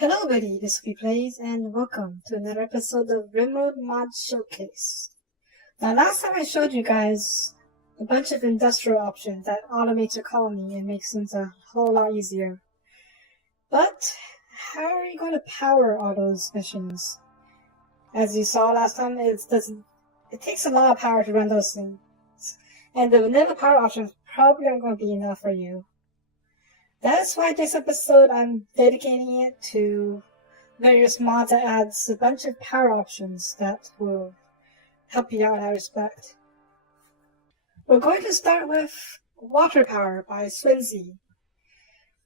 Hello everybody, this is Plays and welcome to another episode of RimWorld Mod Showcase. Now last time I showed you guys a bunch of industrial options that automates your colony and makes things a whole lot easier. But how are you going to power all those missions? As you saw last time, it takes a lot of power to run those things. And the vanilla power options probably aren't going to be enough for you. That's why this episode I'm dedicating it to various mods that adds a bunch of power options that will help you out in that respect. We're going to start with Water Power by Swenzi.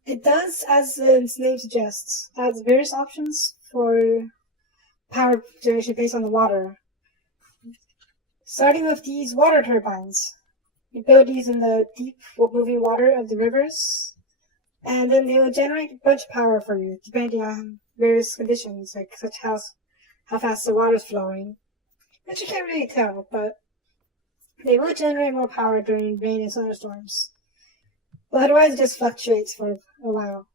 It does, as its name suggests, adds various options for power generation based on the water. Starting with these water turbines. You build these in the deep moving water of the rivers. And then they will generate a bunch of power for you, depending on various conditions, like such as how fast the water is flowing, which you can't really tell, but they will generate more power during rain and thunderstorms. But otherwise, it just fluctuates for a while.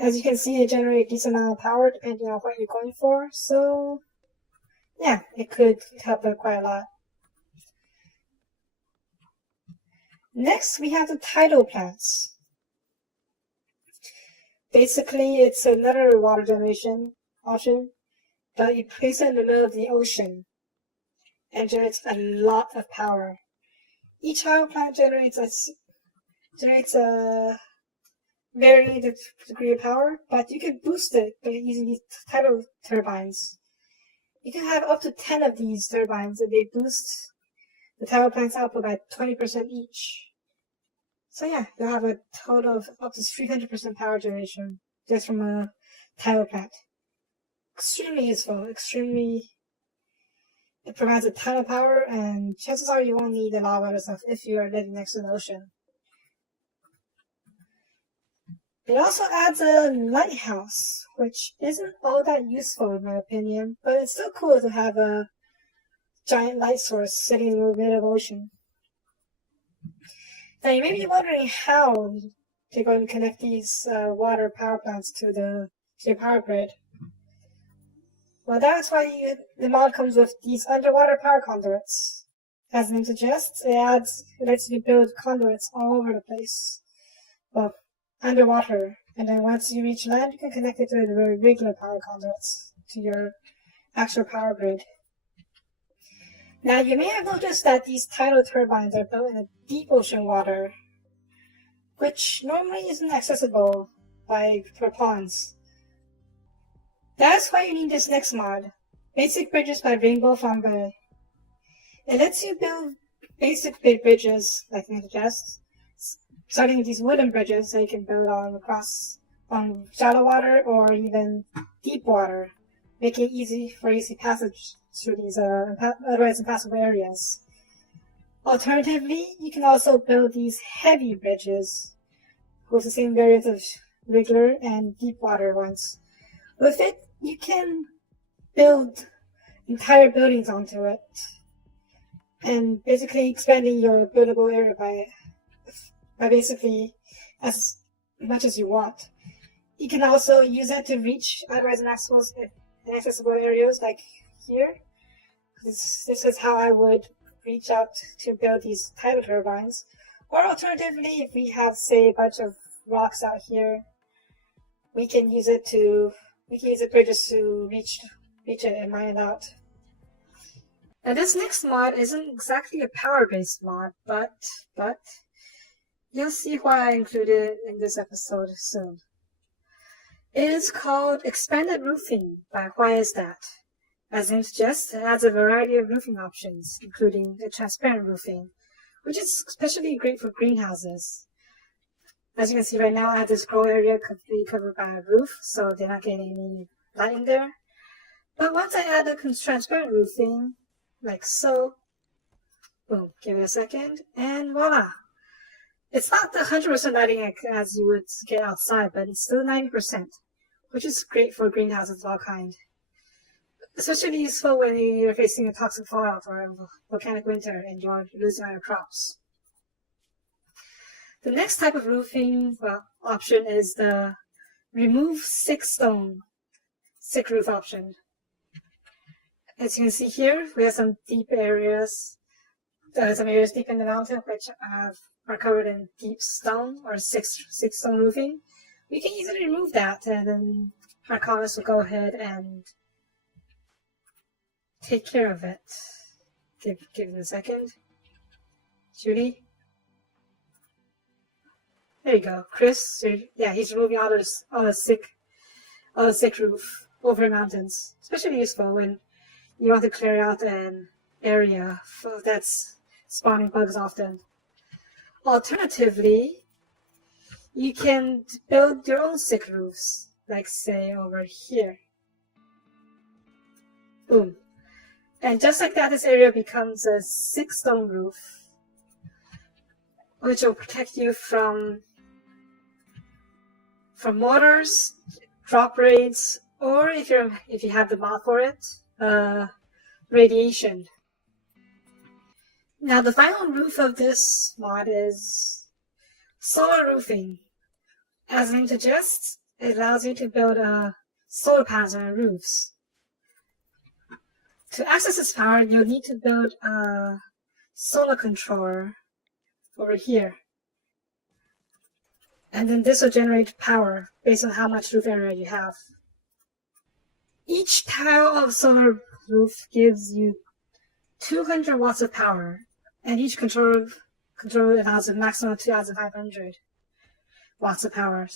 As you can see, they generate a decent amount of power depending on what you're going for, so yeah, it could help out quite a lot. Next, we have the tidal plants. Basically, it's another water generation option, but you place it in the middle of the ocean and generates a lot of power. Each tidal plant generates a varying degree of power, but you can boost it by using these tidal turbines. You can have up to 10 of these turbines, and they boost the tidal plant's output by 20% each. So yeah, you'll have a total of up to 300% power generation just from a tidal plant. Extremely useful, it provides a ton of power, and chances are you won't need a lot of other stuff if you are living next to the ocean. It also adds a lighthouse, which isn't all that useful in my opinion, but it's still cool to have a giant light source sitting in the middle of the ocean. Now you may be wondering how they're going to connect these water power plants to your power grid. Well, that's why the mod comes with these underwater power conduits. As the name suggests, it lets you build conduits all over the place. Well, underwater. And then once you reach land, you can connect it to the regular power conduits to your actual power grid. Now, you may have noticed that these tidal turbines are built in the deep ocean water, which normally isn't accessible for ponds. That's why you need this next mod, Basic Bridges by Rainbeau Flambe. It lets you build basic bridges, like I suggest, starting with these wooden bridges that you can build across shallow water or even deep water, making it easy passage through these otherwise impassable areas. Alternatively, you can also build these heavy bridges with the same variants of regular and deep water ones. With it, you can build entire buildings onto it, and basically expanding your buildable area by basically as much as you want. You can also use it to reach otherwise inaccessible areas like here. This is how I would reach out to build these tidal turbines. Or alternatively, if we have, say, a bunch of rocks out here, we can use bridges to reach it and mine it out. Now this next mod isn't exactly a power-based mod, but you'll see why I included it in this episode soon. It is called Expanded Roofing by Why Is That? As the name suggests, it adds a variety of roofing options, including the transparent roofing, which is especially great for greenhouses. As you can see right now, I have this grow area completely covered by a roof, so they're not getting any light in there. But once I add the transparent roofing, like so, boom, give it a second, and voila! It's not the 100% lighting as you would get outside, but it's still 90%, which is great for greenhouses of all kinds. Especially useful when you're facing a toxic fallout or a volcanic winter and you're losing all your crops. The next type of roofing, well, option is the remove sick roof option. As you can see here, we have some deep areas. Some areas deep in the mountain which are covered in deep stone or sick stone roofing. We can easily remove that, and then our colonists will go ahead and take care of it. Give it a second. Judy? There you go. Chris? Yeah, he's removing all the sick roof over mountains. Especially useful when you want to clear out an area that's spawning bugs often. Alternatively, you can build your own sick roofs, like say over here. Boom. And just like that, this area becomes a sick stone roof, which will protect you from mortars, drop raids, or if you have the mod for it, radiation. Now the final roof of this mod is solar roofing. As the name suggests, it allows you to build solar panels on roofs. To access this power, you'll need to build a solar controller over here. And then this will generate power based on how much roof area you have. Each tile of solar roof gives you 200 watts of power, and each controller allows a maximum of 2,500 watts of power.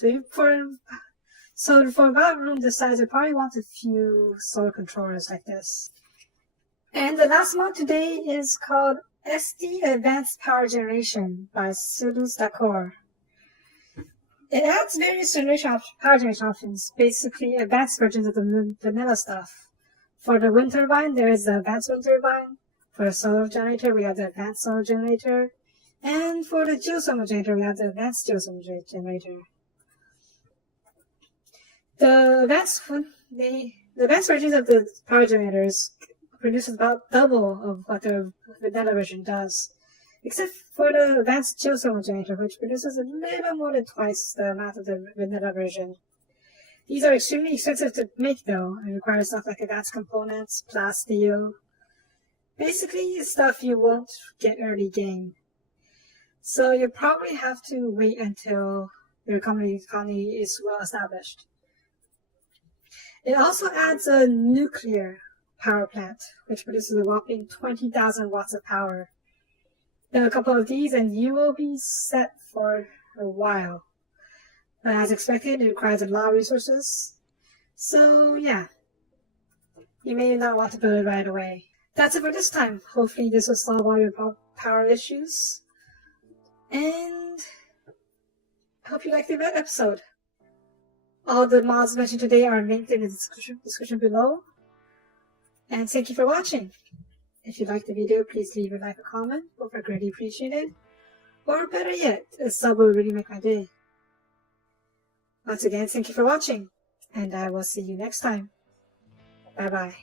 So for about a room this size, you probably want a few solar controllers like this. And the last mod today is called SD Advanced Power Generation by sulusdacor. It adds various power generation options, basically advanced versions of the vanilla stuff. For the wind turbine, there is the advanced wind turbine. For the solar generator, we have the advanced solar generator. And for the geothermal generator, we have the advanced geothermal generator. The advanced versions of the power generators produces about double of what the vanilla version does, except for the advanced geothermal generator, which produces a little more than twice the amount of the vanilla version. These are extremely expensive to make, though, and require stuff like advanced components, plasteel, basically stuff you won't get early game. So you probably have to wait until your economy is well established. It also adds a nuclear power plant, which produces a whopping 20,000 watts of power. Build a couple of these and you will be set for a while. But as expected, it requires a lot of resources. So yeah, you may not want to build it right away. That's it for this time. Hopefully this will solve all your power issues. And I hope you liked the episode. All the mods mentioned today are linked in the description below. And thank you for watching. If you liked the video, please leave a like or comment. Both are greatly appreciated. Or better yet, a sub will really make my day. Once again, thank you for watching. And I will see you next time. Bye bye.